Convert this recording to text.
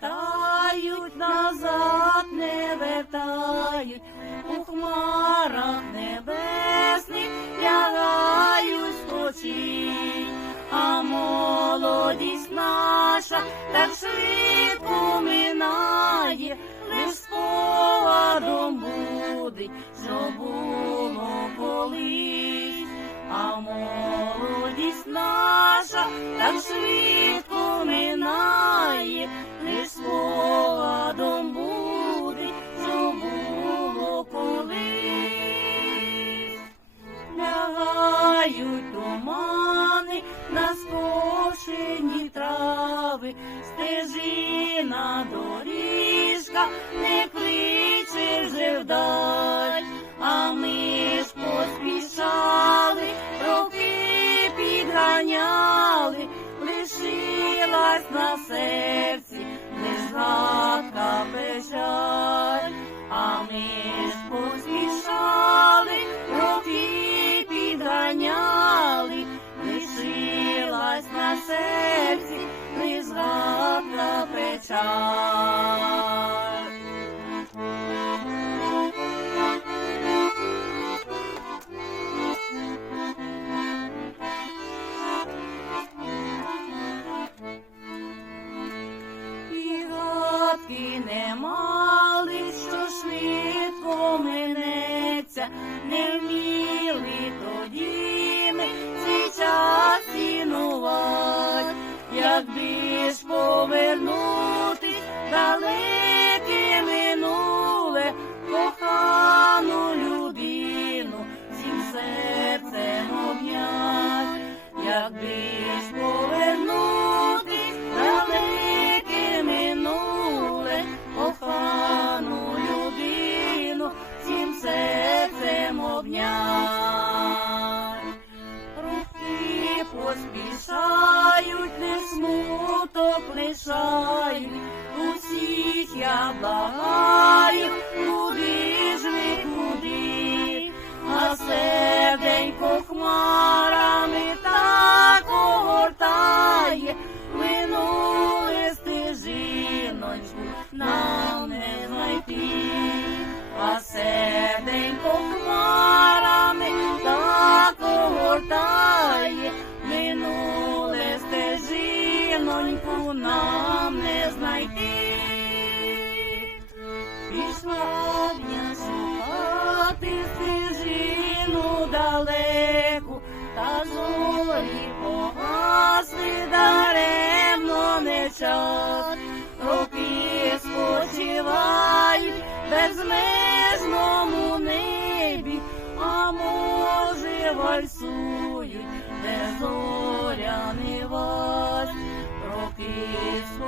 повертають, назад не вертають, у хмарах небесних лягають очі, а молодість наша так швидко минає, лиш спогадом буде, що було колись, а молодість наша так швидко. Вдаль, а ми ж поспішали, роки підганяли, лишилась на серці лиш згадка печаль, а ми ж поспішали, роки підганяли, лишилась на серці лиш згадка печаль. Гадки не мали, що швидко минеться, не вміли тоді ми цей час цінувати, якби ж повернути серцем. Руки поспішають, не смуток лишають, усіх я благаю, нам не знайти. Пішла я шукати стежину далеку, та зорі погасли даремно не час. Роки спочивають безмежному небі, а може вальсують, де зоряний вас. Роки спочивають в безмежному